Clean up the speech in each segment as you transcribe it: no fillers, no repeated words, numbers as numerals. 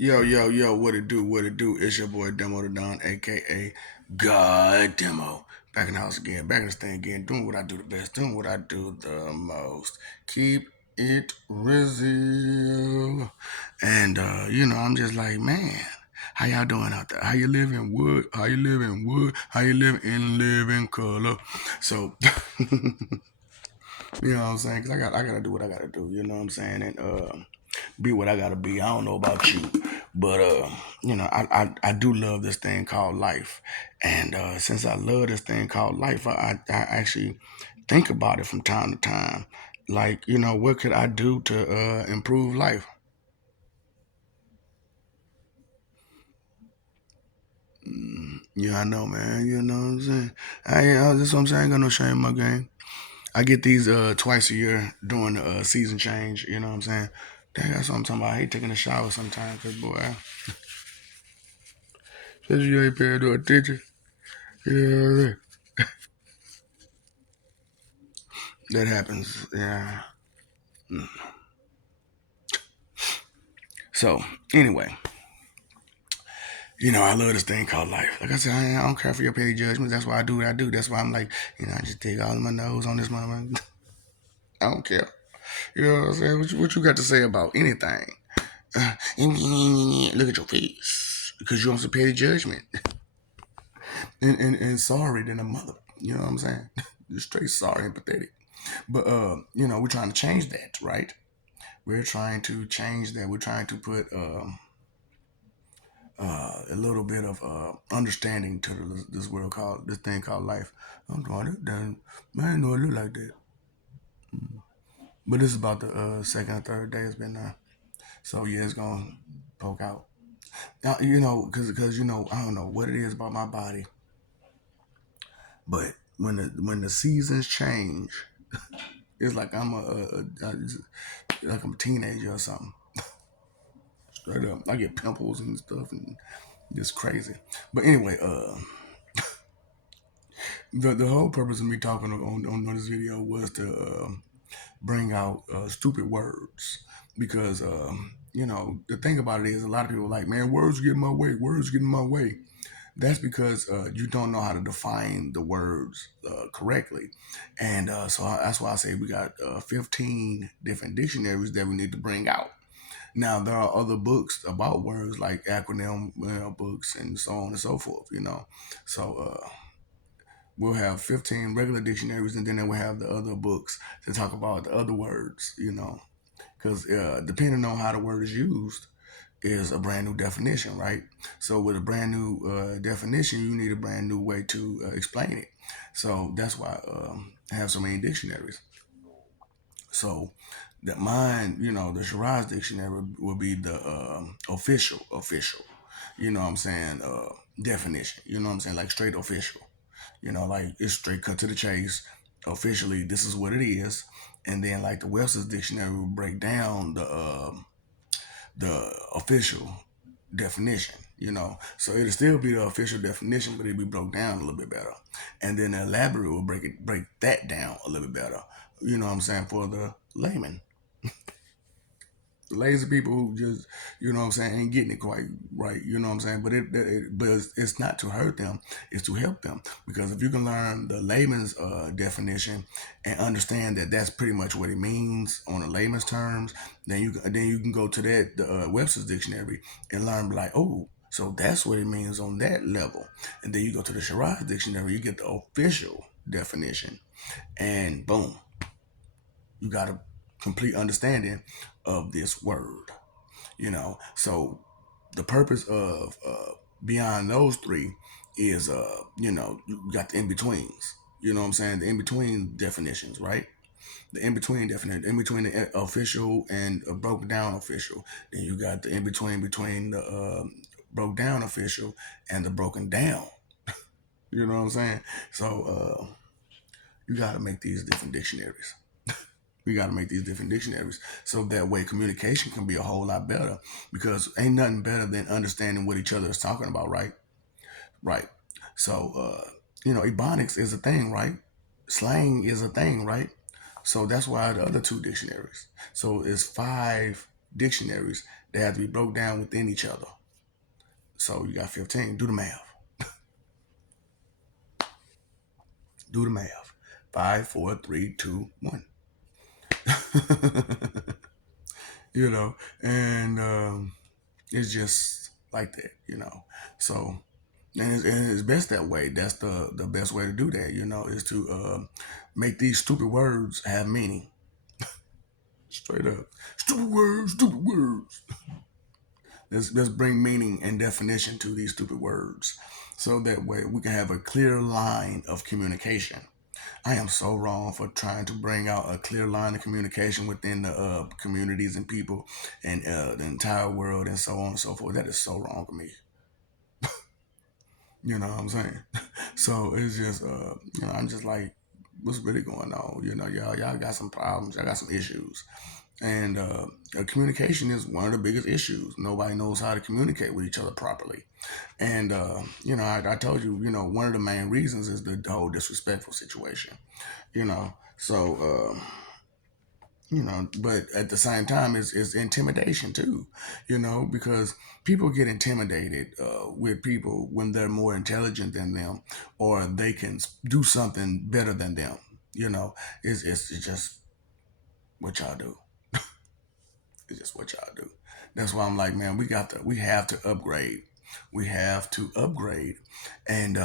Yo, yo, yo, what it do? What it do? It's your boy Demo the Don, aka God Demo. Back in the house again, back in this thing again, doing what I do the best, doing what I do the most. Keep it real. And I'm just like, man, how y'all doing out there? How you live in wood? How you live in wood? How you live in color? So you know what I'm saying? Cause I gotta do what I gotta do, you know what I'm saying? And be what I gotta be. I don't know about you, but I do love this thing called life, and since I love this thing called life, I actually think about it from time to time. Like, what could I do to improve life? Yeah, I know, man. You know what I'm saying? That's what I'm saying. I ain't got no shame in my game. I get these twice a year during the season change. You know what I'm saying? Dang, that's what I'm talking about. I hate taking a shower sometimes, cause boy, especially you ain't paying no attention. Yeah, that happens. Yeah. So anyway, I love this thing called life. Like I said, I don't care for your petty judgments. That's why I do what I do. That's why I'm like, I just dig all of my nose on this mama. I don't care. You know what I'm saying? What you got to say about anything? Look at your face. Because you want some petty judgment. And sorry than a mother. You know what I'm saying? Just straight sorry and pathetic. But we're trying to change that, right? We're trying to change that. We're trying to put a little bit of understanding to this world called this thing called life. I'm doing it. Then man, I didn't know it looked like that. But this is about the second or third day it's been there. So yeah, it's gonna poke out. Now, because I don't know what it is about my body, but when the seasons change, it's like like I'm a teenager or something. Straight up, I get pimples and stuff, and it's crazy. But anyway, the whole purpose of me talking on this video was to bring out stupid words because the thing about it is a lot of people are like, man, words get in my way, words get in my way. That's because you don't know how to define the words correctly, and that's why I say we got 15 different dictionaries that we need to bring out. Now there are other books about words like acronym books and so on and so forth. So we'll have 15 regular dictionaries, and then we'll have the other books to talk about the other words. Because depending on how the word is used is a brand new definition, right? So with a brand new definition, you need a brand new way to explain it. So that's why I have so many dictionaries. So that mine, the Shiraz dictionary will be the official. You know what I'm saying? Definition. You know what I'm saying? Like straight official. Like it's straight cut to the chase. Officially, this is what it is. And then like the Webster's dictionary will break down the official definition. So it'll still be the official definition, but it'll be broke down a little bit better. And then the elaborate will break that down a little bit better. You know what I'm saying, for the layman. Lazy people who just, what I'm saying, ain't getting it quite right. You know what I'm saying? But it's not to hurt them; it's to help them. Because if you can learn the layman's definition and understand that that's pretty much what it means on a layman's terms, then you can go to that the Webster's dictionary and learn like, oh, so that's what it means on that level. And then you go to the Shiraz dictionary, you get the official definition, and boom, you got a complete understanding of this word. So the purpose of beyond those three is you got the in-betweens. You know what I'm saying? The in-between definitions, right? The in-between definition, in between the official and broken down official. Then you got the in-between between the broke down official and the broken down. You know what I'm saying? So you got to make these different dictionaries. We got to make these different dictionaries so that way communication can be a whole lot better, because ain't nothing better than understanding what each other is talking about, right? Right. So ebonics is a thing, right? Slang is a thing, right? So that's why the other two dictionaries. So it's five dictionaries that have to be broke down within each other. So you got 15. Do the math. Do the math. Five, four, three, two, one. you know, and it's just like that, So, and it's best that way. That's the best way to do that, is to make these stupid words have meaning. Straight up, stupid words, stupid words. Let's bring meaning and definition to these stupid words, so that way we can have a clear line of communication. I am so wrong for trying to bring out a clear line of communication within the communities and people and the entire world and so on and so forth. That is so wrong for me. You know what I'm saying? So it's just, I'm just like, what's really going on? Y'all got some problems. Y'all got some issues. And communication is one of the biggest issues. Nobody knows how to communicate with each other properly. And, I told you, one of the main reasons is the whole disrespectful situation, So, but at the same time, it's intimidation too, because people get intimidated with people when they're more intelligent than them or they can do something better than them. It's just what y'all do. It's just what y'all do. That's why I'm like, man, we have to upgrade. We have to upgrade. And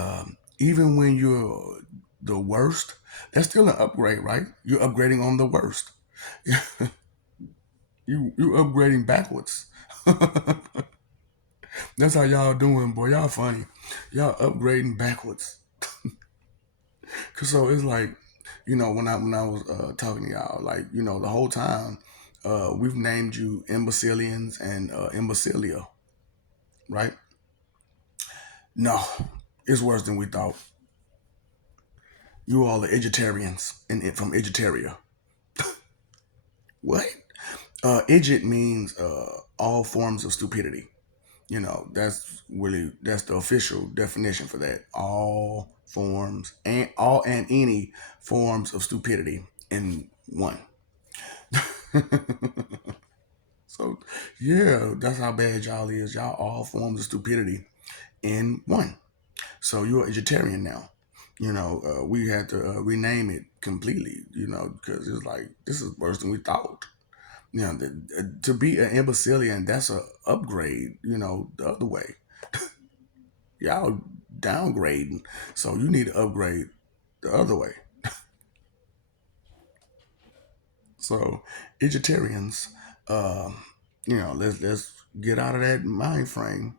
even when you're the worst, that's still an upgrade, right? You're upgrading on the worst. You upgrading backwards. That's how y'all doing, boy. Y'all funny. Y'all upgrading backwards. Cause so it's like, when I was talking to y'all, like, the whole time, we've named you imbecilians and imbecilia, right? No, it's worse than we thought. You all are vegetarians and from Egetaria. What? Idiot means all forms of stupidity. That's the official definition for that. All forms and all and any forms of stupidity in one. So yeah, that's how bad y'all is. Y'all all forms of stupidity in one. So you're a vegetarian now. We had to rename it completely. Because it's like this is worse than we thought. To be an imbecilian, that's a upgrade. The other way. Y'all downgrading, so you need to upgrade the other way. So, vegetarians, let's get out of that mind frame.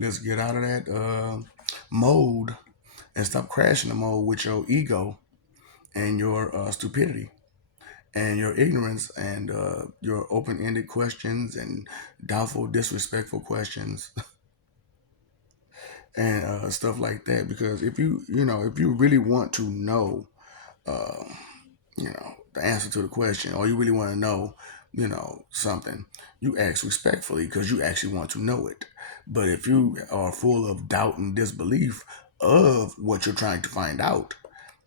Let's get out of that mode and stop crashing the mode with your ego and your stupidity and your ignorance and your open-ended questions and doubtful, disrespectful questions and stuff like that. Because if you really want to know, uh, the answer to the question, or you really want to know, something, you ask respectfully because you actually want to know it. But if you are full of doubt and disbelief of what you're trying to find out,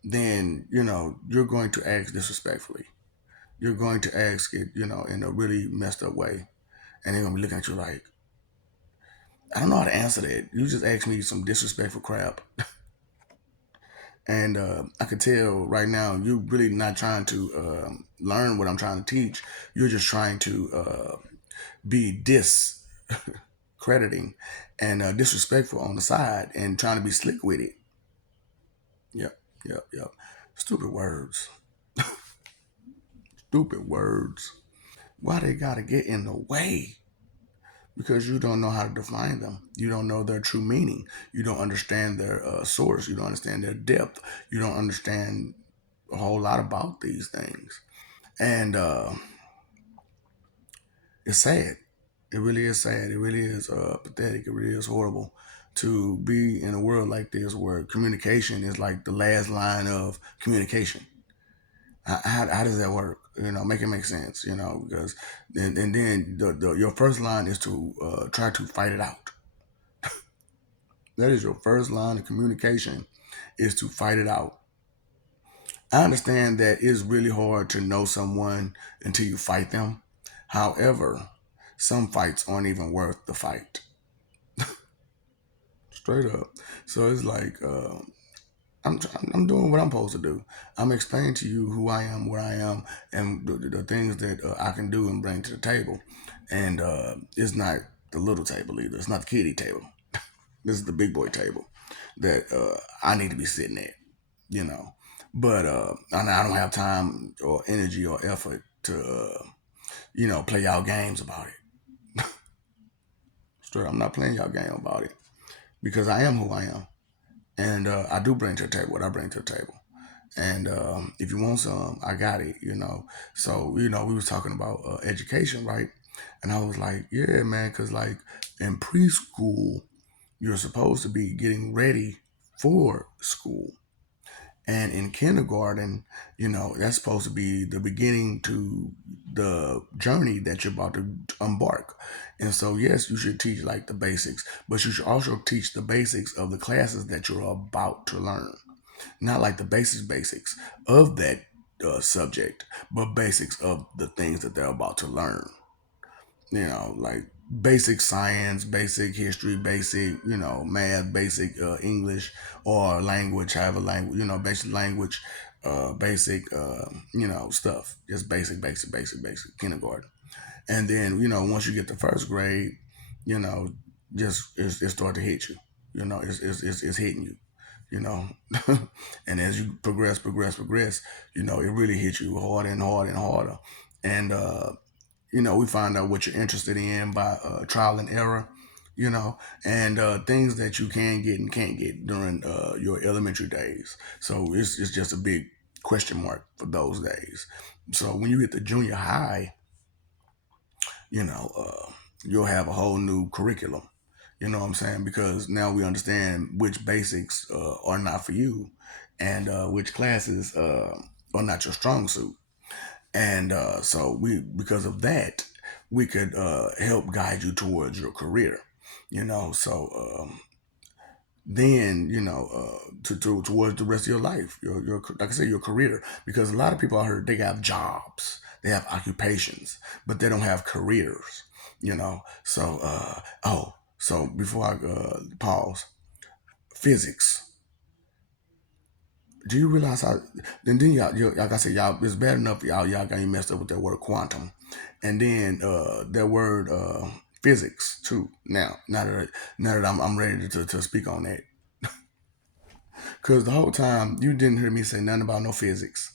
then you're going to ask disrespectfully. You're going to ask it, in a really messed up way, and they're gonna be looking at you like, I don't know how to answer that. You just asked me some disrespectful crap. And I could tell right now you're really not trying to learn what I'm trying to teach. You're just trying to be discrediting and disrespectful on the side and trying to be slick with it. Yep, yep. Stupid words. Stupid words. Why they gotta get in the way? Because you don't know how to define them. You don't know their true meaning. You don't understand their source. You don't understand their depth. You don't understand a whole lot about these things. And it's sad. It really is sad. It really is pathetic. It really is horrible to be in a world like this where communication is like the last line of communication. How does that work? Make it make sense. Because and then your first line is to try to fight it out. That is your first line of communication, is to fight it out. I understand that it's really hard to know someone until you fight them, However, some fights aren't even worth the fight. Straight up. So it's like I'm doing what I'm supposed to do. I'm explaining to you who I am, where I am, and the things that I can do and bring to the table. And it's not the little table either. It's not the kiddie table. This is the big boy table that I need to be sitting at. You know, but I don't have time or energy or effort to play y'all games about it. Straight, I'm not playing y'all game about it because I am who I am, and I do bring to the table what I bring to the table. And if you want some, I got it. So we was talking about education, right? And I was like, yeah, man, because like in preschool, you're supposed to be getting ready for school. And in kindergarten, that's supposed to be the beginning to the journey that you're about to embark. And so, yes, you should teach like the basics, but you should also teach the basics of the classes that you're about to learn. Not like the basics of that subject, but basics of the things that they're about to learn. Like basic science, basic history, basic, math, basic English or language, however language, basic language, basic, stuff. Just basic kindergarten. And then, once you get to first grade, you know, just it start to hit you. It's hitting you. You know, and as you progress, it really hits you harder and harder and harder. And we find out what you're interested in by trial and error, and things that you can get and can't get during your elementary days. So it's just a big question mark for those days. So when you hit the junior high, you know, you'll have a whole new curriculum. You know what I'm saying? Because now we understand which basics are not for you and which classes are not your strong suit. And so because of that, we could help guide you towards your career. So then towards the rest of your life, your like I said, your career. Because a lot of people out here they have jobs, they have occupations, but they don't have careers. So so before I pause, physics. Do you realize how? Then like I said, y'all, it's bad enough y'all got you messed up with that word quantum, and then that word physics too. Now that I'm ready to speak on that, because the whole time you didn't hear me say nothing about no physics.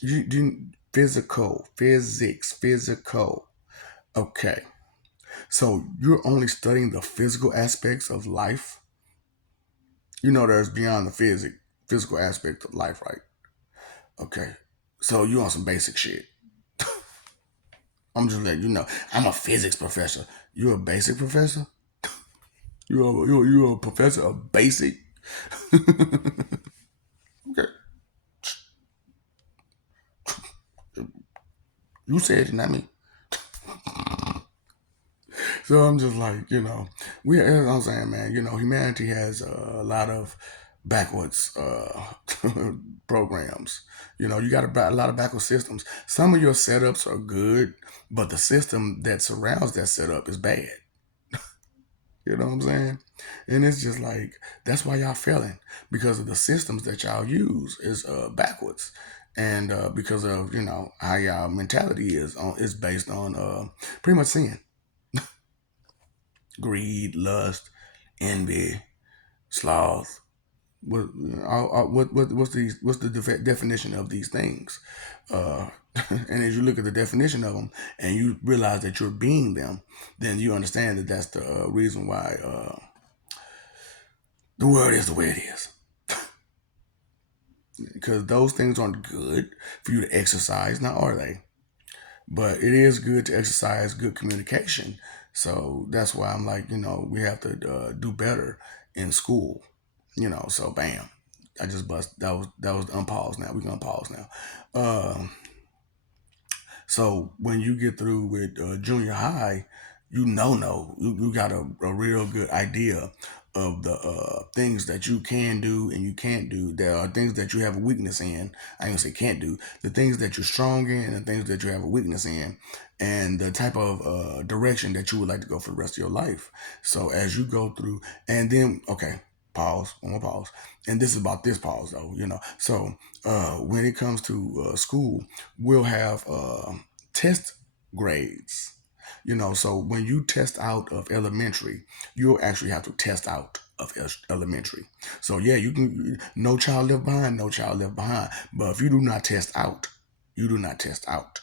You physical. Okay, so you're only studying the physical aspects of life. There's beyond the physical aspect of life, right? Okay. So you on some basic shit. I'm just letting you know. I'm a physics professor. You're a basic professor? You're a professor of basic? Okay. You said it, not me. So I'm just like, as I'm saying, man, humanity has a lot of backwards programs. You got a lot of backwards systems. Some of your setups are good, but the system that surrounds that setup is bad. You know what I'm saying? And it's just like that's why y'all failing because of the systems that y'all use is backwards, and because of how y'all mentality is based on pretty much sin, greed, lust, envy, sloth. What's the definition of these things? Uh, and as you look at the definition of them and you realize that you're being them, then you understand that that's the reason why the world is the way it is. Because those things aren't good for you to exercise, now are they? But it is good to exercise good communication. So that's why I'm like, we have to do better in school. So bam, I just bust. That was unpause. Now we gonna pause now. So when you get through with junior high, no, you got a real good idea of the things that you can do and you can't do. There are things that you have a weakness in. I ain't gonna say can't do. The things that you're strong in and the things that you have a weakness in, and the type of direction that you would like to go for the rest of your life. So as you go through, and then okay, pause. One more pause. And this is about this pause though. So when it comes to school, we'll have test grades. So when you test out of elementary, you'll actually have to test out of elementary. So yeah, you can no child left behind, no child left behind. But if you do not test out, you do not test out.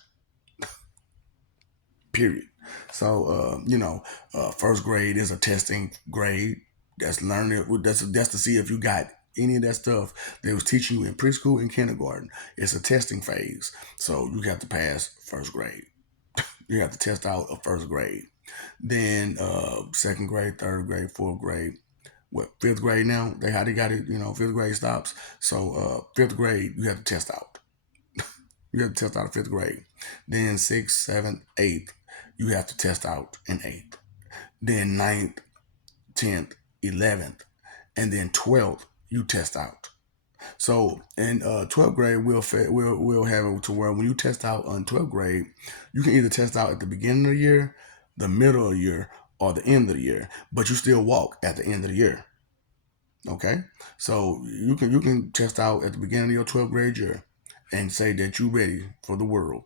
Period. So first grade is a testing grade. That's learning. That's to see if you got any of that stuff they was teaching you in preschool and kindergarten. It's a testing phase. So you have to pass first grade. You have to test out of first grade. Then second grade, third grade, fourth grade, fifth grade now. They got it. Fifth grade stops. So fifth grade you have to test out. You have to test out of fifth grade. Then sixth, seventh, eighth, you have to test out in eighth. Then ninth, 10th, 11th, and then 12th you test out. So in 12th grade, we'll have it to where when you test out on 12th grade, you can either test out at the beginning of the year, the middle of the year, or the end of the year, but you still walk at the end of the year. Okay, so you can test out at the beginning of your 12th grade year, and say that you're ready for the world,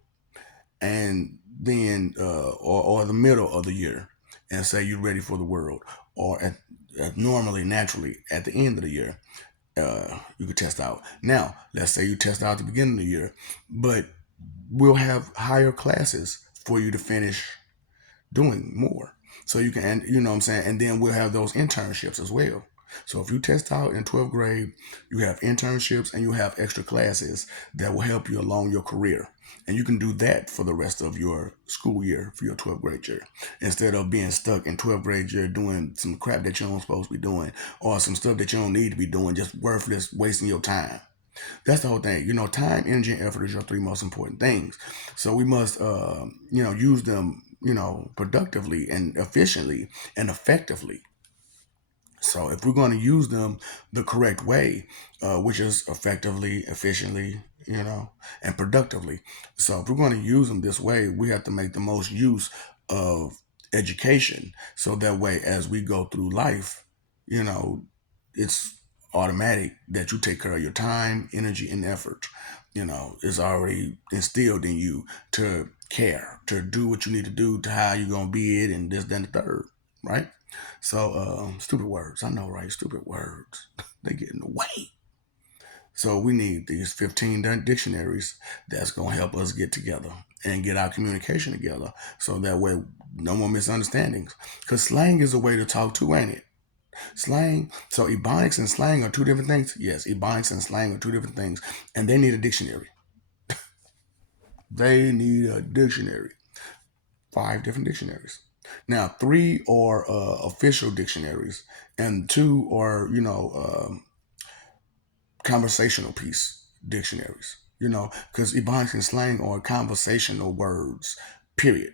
and then or the middle of the year, and say you're ready for the world, or normally naturally at the end of the year you could test out. Now, let's say you test out at the beginning of the year, but we'll have higher classes for you to finish doing more. So you can, and you know what I'm saying? And then we'll have those internships as well. So if you test out in 12th grade, you have internships and you have extra classes that will help you along your career. And you can do that for the rest of your school year, for your 12th grade year, instead of being stuck in 12th grade year doing some crap that you don't supposed to be doing, or some stuff that you don't need to be doing, just worthless, wasting your time. That's the whole thing. Time, energy, and effort is your three most important things. So we must, use them, productively and efficiently and effectively. So if we're going to use them the correct way, which is effectively, efficiently, and productively. So if we're going to use them this way, we have to make the most use of education. So that way, as we go through life, you know, it's automatic that you take care of your time, energy, and effort. It's already instilled in you to care, to do what you need to do, to how you're going to be it, and this, then the third, right? So, stupid words. I know, right? Stupid words. They get in the way. So we need these 15 dictionaries that's going to help us get together and get our communication together. So that way, no more misunderstandings. Because slang is a way to talk to, ain't it? Slang. So ebonics and slang are two different things. Yes, ebonics and slang are two different things. And they need a dictionary. They need a dictionary. 5 different dictionaries. Now, 3 are official dictionaries, and 2 are, conversational piece dictionaries. Because Ebonics and slang are conversational words, period.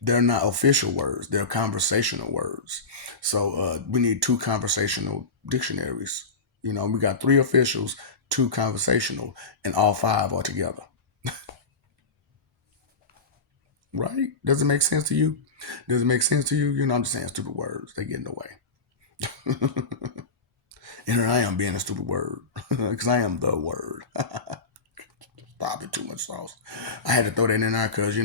They're not official words, they're conversational words. So we need 2 conversational dictionaries. We got 3 officials, 2 conversational, and all 5 are together. Right? Does it make sense to you? Does it make sense to you? I'm just saying stupid words. They get in the way. And here I am being a stupid word. Because I am the word. Probably too much sauce. I had to throw that in there because,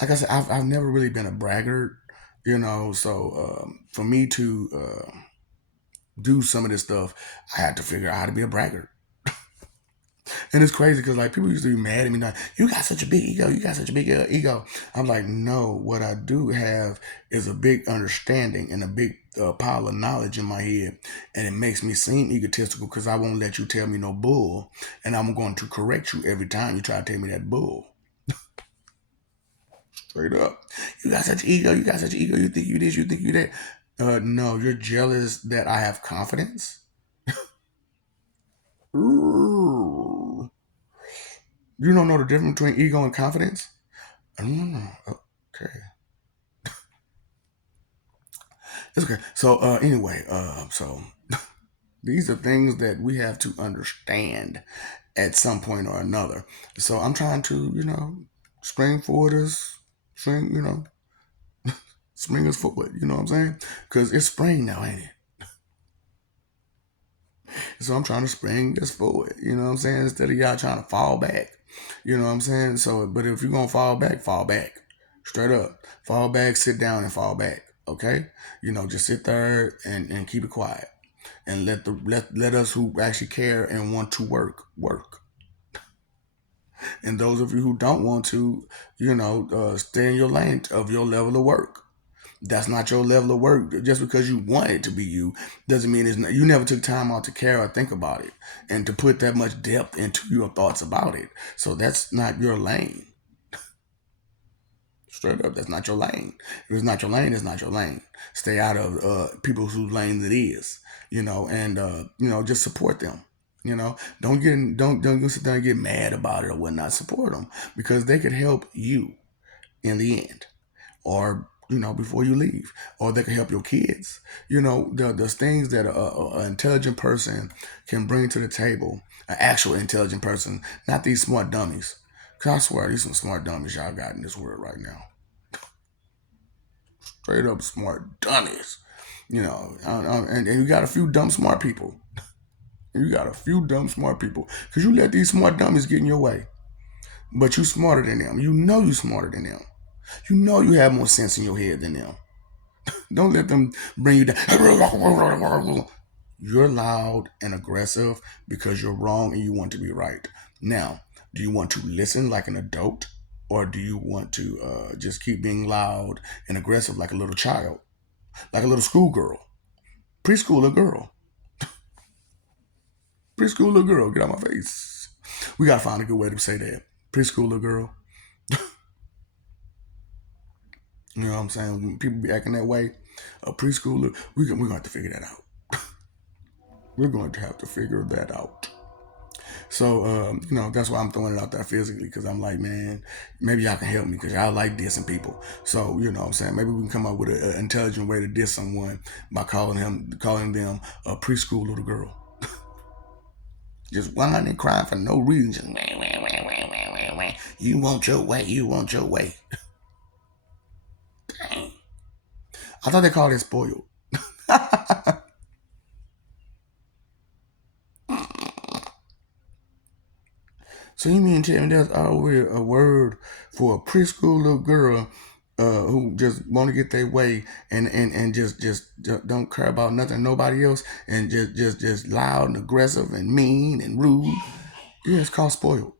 like I said, I've never really been a braggart, so for me to do some of this stuff, I had to figure out how to be a braggart. And it's crazy because like people used to be mad at me like, you got such a big ego, you got such a big ego. I'm like, no, what I do have is a big understanding and a big pile of knowledge in my head, and it makes me seem egotistical because I won't let you tell me no bull, and I'm going to correct you every time you try to tell me that bull. Straight up, you got such ego, you got such ego, you think you this, you think you that. No, you're jealous that I have confidence. Ooh. You don't know the difference between ego and confidence? Okay. It's okay. So anyway, so these are things that we have to understand at some point or another. So I'm trying to, spring forward us, spring, spring us forward. You know what I'm saying? Because it's spring now, ain't it? So I'm trying to spring us forward. You know what I'm saying? Instead of y'all trying to fall back. You know what I'm saying? So, but if you're gonna fall back, fall back. Straight up. Fall back, sit down and fall back. Okay? Just sit there and keep it quiet. And let us who actually care and want to work. And those of you who don't want to, stay in your lane of your level of work. That's not your level of work. Just because you want it to be you doesn't mean it's not. You never took time out to care or think about it and to put that much depth into your thoughts about it. So that's not your lane. Straight up, that's not your lane. If it's not your lane, it's not your lane. Stay out of people whose lane it is, and just support them. Don't sit there and get mad about it or whatnot. Support them because they could help you in the end, or before you leave, or they can help your kids. The things that an intelligent person can bring to the table, an actual intelligent person, not these smart dummies. Cause I swear, these some smart dummies y'all got in this world right now. Straight up smart dummies. And you got a few dumb smart people. You got a few dumb smart people. Because you let these smart dummies get in your way. But you smarter than them. You know you smarter than them. You know you have more sense in your head than them. Don't let them bring you down. You're loud and aggressive because you're wrong and you want to be right. Now, do you want to listen like an adult? Or do you want to just keep being loud and aggressive like a little child? Like a little schoolgirl? Preschooler girl. Preschooler girl, get out my face. We gotta find a good way to say that. Preschooler girl. You know what I'm saying? When people be acting that way, a preschooler, we're going to have to figure that out. We're going to have to figure that out. So, that's why I'm throwing it out there physically because I'm like, man, maybe y'all can help me because y'all like dissing people. So, you know what I'm saying? Maybe we can come up with an intelligent way to diss someone by calling them a preschool little girl. Just whining and crying for no reason. Just wah, wah, wah, wah, wah, wah, wah. You want your way. You want your way. Dang. I thought they called it spoiled. So you mean tell me there's already a word for a preschool little girl who just want to get their way and just don't care about nothing, nobody else, and just loud and aggressive and mean and rude. Yeah, it's called spoiled.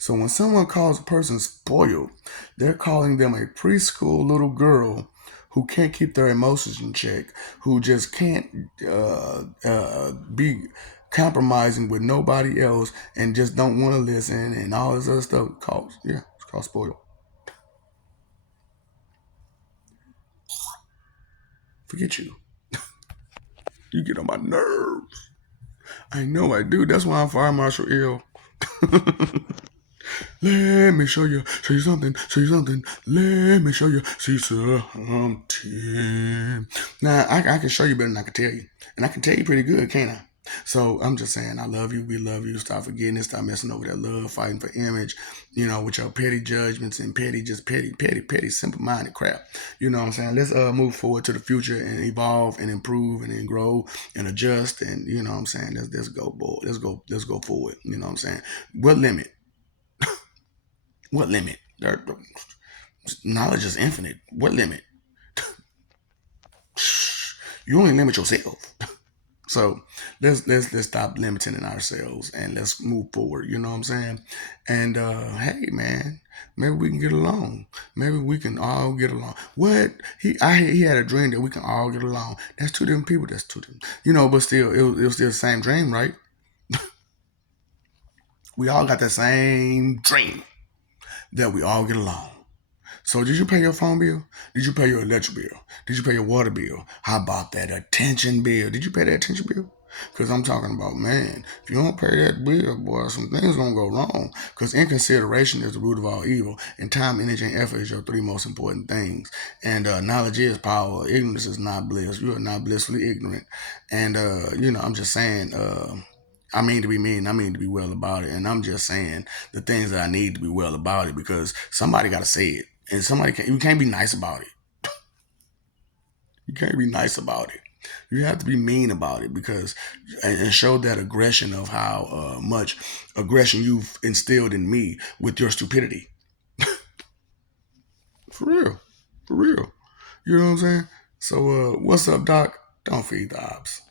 So when someone calls a person spoiled, they're calling them a preschool little girl who can't keep their emotions in check, who just can't be compromising with nobody else and just don't want to listen and all this other stuff. It's called spoiled. Forget you. You get on my nerves. I know I do. That's why I'm Fire Marshal Ill. Let me show you something, show you something. Let me show you, see something. Now, I can show you better than I can tell you. And I can tell you pretty good, can't I? So I'm just saying, I love you. We love you. Stop forgetting it. Stop messing over that love, fighting for image, with your petty judgments and petty, simple minded crap. You know what I'm saying? Let's move forward to the future and evolve and improve and then grow and adjust. And you know what I'm saying? Let's go, boy. Let's go forward. You know what I'm saying? What limit? What limit? Knowledge is infinite. What limit? You only limit yourself. So let's stop limiting ourselves and let's move forward. You know what I'm saying? And hey, man, maybe we can get along. Maybe we can all get along. What he had a dream that we can all get along. That's two different people. That's two different. But still, it was still the same dream, right? We all got the same dream that we all get along. So did you pay your phone bill? Did you pay your electric bill? Did you pay your water bill? How about that attention bill? Did you pay that attention bill? Because I'm talking about, man, if you don't pay that bill, boy, some things gonna go wrong. Because inconsideration is the root of all evil, and time, energy, and effort is your three most important things. And knowledge is power. Ignorance is not bliss. You are not blissfully ignorant. And I'm just saying. I mean to be mean. I mean to be well about it. And I'm just saying the things that I need to be well about it because somebody got to say it, and somebody can't. You can't be nice about it. You can't be nice about it. You have to be mean about it because and show that aggression of how much aggression you've instilled in me with your stupidity. For real, for real. You know what I'm saying? So, what's up, Doc? Don't feed the ops.